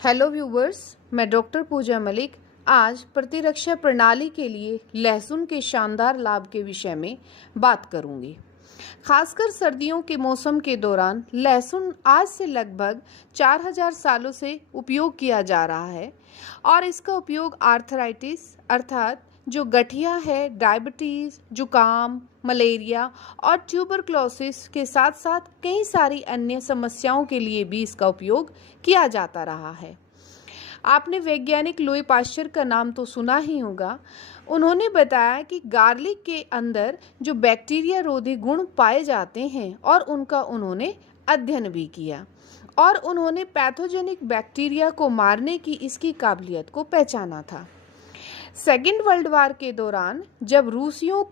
Hello viewers, मैं doctor पूजा मलिक आज प्रतिरक्षा प्रणाली के लिए लहसुन के शानदार लाभ के विषय में बात करूंगी। खासकर सर्दियों के मौसम के दौरान लहसुन आज से लगभग 4000 सालों से उपयोग किया जा रहा है और इसका उपयोग आर्थराइटिस अर्थात जो गठिया है, डायबिटीज़, जुकाम, मलेरिया और ट्यूबरक्लोसिस के साथ साथ कई सारी अन्य समस्याओं के लिए भी इसका उपयोग किया जाता रहा है। आपने वैज्ञानिक लुई पाश्चर का नाम तो सुना ही होगा। उन्होंने बताया कि गार्लिक के अंदर जो बैक्टीरिया रोधी गुण पाए जाते हैं और उनका उन्होंने अध्ययन भी किया और उन्होंने पैथोजेनिक बैक्टीरिया को मारने की इसकी काबिलियत को पहचाना था। सेकेंड वर्ल्ड वार के दौरान जब रूसियों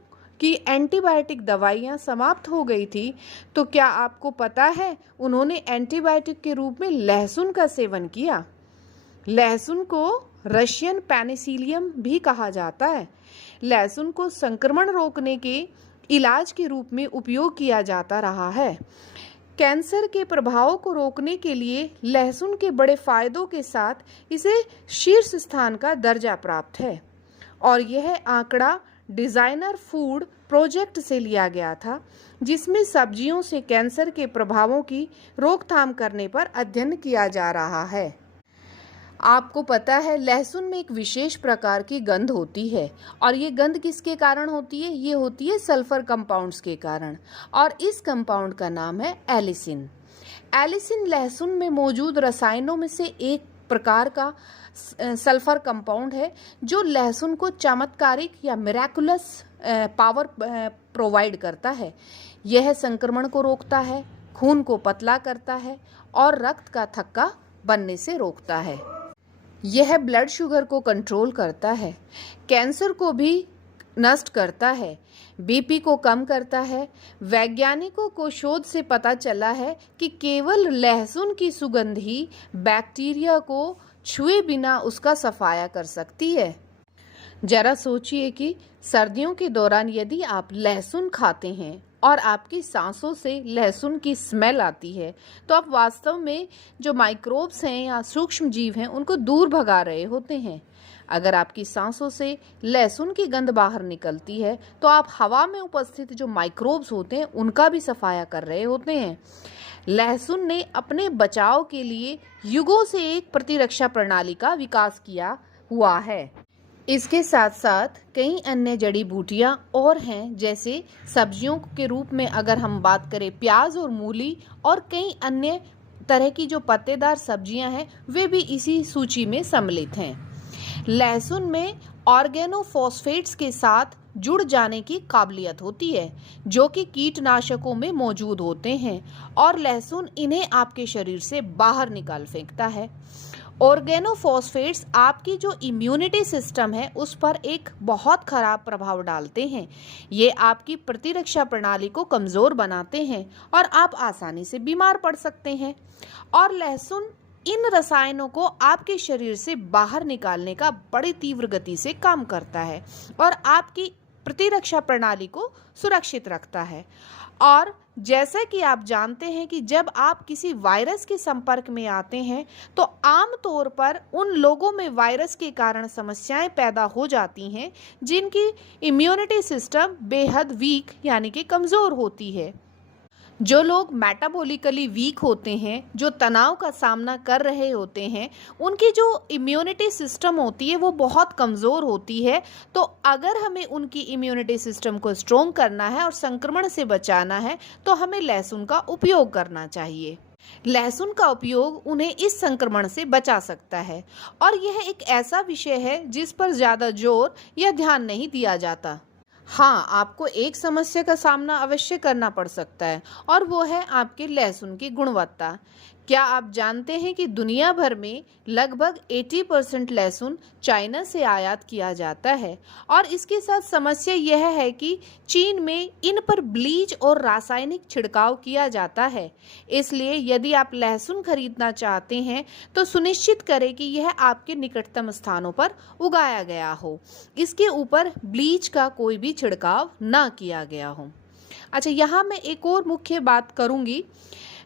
की एंटीबायोटिक दवाइयाँ समाप्त हो गई थी, तो क्या आपको पता है उन्होंने एंटीबायोटिक के रूप में लहसुन का सेवन किया। लहसुन को रशियन पेनिसिलियम भी कहा जाता है। लहसुन को संक्रमण रोकने के इलाज के रूप में उपयोग किया जाता रहा है। कैंसर के प्रभाव को रोकने के लिए लहसुन के बड़े फायदों के साथ इसे शीर्ष स्थान का दर्जा प्राप्त है और यह आंकड़ा डिज़ाइनर फूड प्रोजेक्ट से लिया गया था, जिसमें सब्जियों से कैंसर के प्रभावों की रोकथाम करने पर अध्ययन किया जा रहा है। आपको पता है लहसुन में एक विशेष प्रकार की गंध होती है और ये गंध किसके कारण होती है? ये होती है सल्फर कंपाउंड्स के कारण और इस कंपाउंड का नाम है एलिसिन। एलिसिन लहसुन में मौजूद रसायनों में से एक प्रकार का सल्फर कंपाउंड है जो लहसुन को चमत्कारिक या मिराकुलस पावर प्रोवाइड करता है। यह संक्रमण को रोकता है, खून को पतला करता है और रक्त का थक्का बनने से रोकता है। यह ब्लड शुगर को कंट्रोल करता है, कैंसर को भी नष्ट करता है, बीपी को कम करता है। वैज्ञानिकों को शोध से पता चला है कि केवल लहसुन की सुगंध ही बैक्टीरिया को छुए बिना उसका सफाया कर सकती है। जरा सोचिए कि सर्दियों के दौरान यदि आप लहसुन खाते हैं और आपकी सांसों से लहसुन की स्मेल आती है, तो आप वास्तव में जो माइक्रोब्स हैं या सूक्ष्म जीव हैं उनको दूर भगा रहे होते हैं। अगर आपकी सांसों से लहसुन की गंध बाहर निकलती है तो आप हवा में उपस्थित जो माइक्रोब्स होते हैं उनका भी सफाया कर रहे होते हैं। लहसुन ने अपने बचाव के लिए युगों से एक प्रतिरक्षा प्रणाली का विकास किया हुआ है। इसके साथ साथ कई अन्य जड़ी बूटियां और हैं, जैसे सब्जियों के रूप में अगर हम बात करें प्याज और मूली और कई अन्य तरह की जो पत्तेदार सब्जियां हैं वे भी इसी सूची में सम्मिलित हैं। लहसुन में ऑर्गेनोफॉस्फेट्स के साथ जुड़ जाने की काबिलियत होती है जो कि कीटनाशकों में मौजूद होते हैं और लहसुन इन्हें आपके शरीर से बाहर निकाल फेंकता है। ऑर्गेनोफॉस्फेट्स आपकी जो इम्यूनिटी सिस्टम है उस पर एक बहुत खराब प्रभाव डालते हैं। ये आपकी प्रतिरक्षा प्रणाली को कमज़ोर बनाते हैं और आप आसानी से बीमार पड़ सकते हैं। और लहसुन इन रसायनों को आपके शरीर से बाहर निकालने का बड़ी तीव्र गति से काम करता है और आपकी प्रतिरक्षा प्रणाली को सुरक्षित रखता है। और जैसा कि आप जानते हैं कि जब आप किसी वायरस के संपर्क में आते हैं तो आम तौर पर उन लोगों में वायरस के कारण समस्याएं पैदा हो जाती हैं जिनकी इम्यूनिटी सिस्टम बेहद वीक यानी कि कमज़ोर होती है। जो लोग मेटाबॉलिकली वीक होते हैं, जो तनाव का सामना कर रहे होते हैं, उनकी जो इम्यूनिटी सिस्टम होती है वो बहुत कमज़ोर होती है। तो अगर हमें उनकी इम्यूनिटी सिस्टम को स्ट्रॉन्ग करना है और संक्रमण से बचाना है तो हमें लहसुन का उपयोग करना चाहिए। लहसुन का उपयोग उन्हें इस संक्रमण से बचा सकता है और यह एक ऐसा विषय है जिस पर ज़्यादा जोर या ध्यान नहीं दिया जाता। हाँ, आपको एक समस्या का सामना अवश्य करना पड़ सकता है और वो है आपके लहसुन की गुणवत्ता। क्या आप जानते हैं कि दुनिया भर में लगभग 80% लहसुन चाइना से आयात किया जाता है और इसके साथ समस्या यह है कि चीन में इन पर ब्लीच और रासायनिक छिड़काव किया जाता है। इसलिए यदि आप लहसुन खरीदना चाहते हैं तो सुनिश्चित करें कि यह आपके निकटतम स्थानों पर उगाया गया हो, इसके ऊपर ब्लीच का कोई भी छिड़काव ना किया गया हो। अच्छा, यहाँ मैं एक और मुख्य बात करूँगी।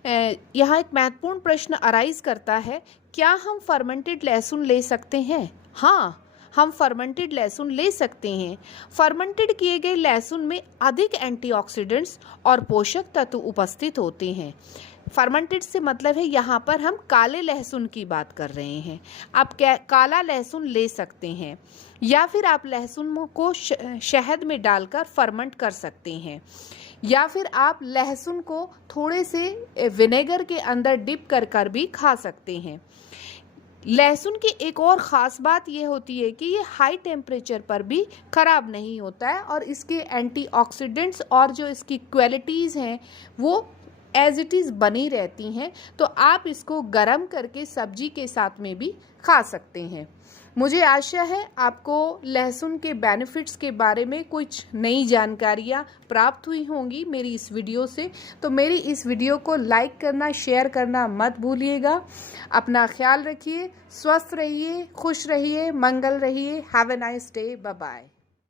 यहाँ एक महत्वपूर्ण प्रश्न अराइज करता है, क्या हम फर्मेंटेड लहसुन ले सकते हैं? हाँ, हम फर्मेंटेड लहसुन ले सकते हैं। फर्मेंटेड किए गए लहसुन में अधिक एंटीऑक्सीडेंट्स और पोषक तत्व उपस्थित होते हैं। फर्मेंटेड से मतलब है यहाँ पर हम काले लहसुन की बात कर रहे हैं। आप काला लहसुन ले सकते हैं या फिर आप लहसुन को शहद में डालकर फर्मेंट कर सकते हैं या फिर आप लहसुन को थोड़े से विनेगर के अंदर डिप कर भी खा सकते हैं। लहसुन की एक और ख़ास बात ये होती है कि ये हाई टेम्परेचर पर भी ख़राब नहीं होता है और इसके एंटीऑक्सीडेंट्स और जो इसकी क्वालिटीज़ हैं वो एज इट इज़ बनी रहती हैं। तो आप इसको गरम करके सब्जी के साथ में भी खा सकते हैं। मुझे आशा है आपको लहसुन के बेनिफिट्स के बारे में कुछ नई जानकारियाँ प्राप्त हुई होंगी मेरी इस वीडियो से। तो मेरी इस वीडियो को लाइक करना, शेयर करना मत भूलिएगा। अपना ख्याल रखिए, स्वस्थ रहिए, खुश रहिए, मंगल रहिए। Have a nice day. Bye bye.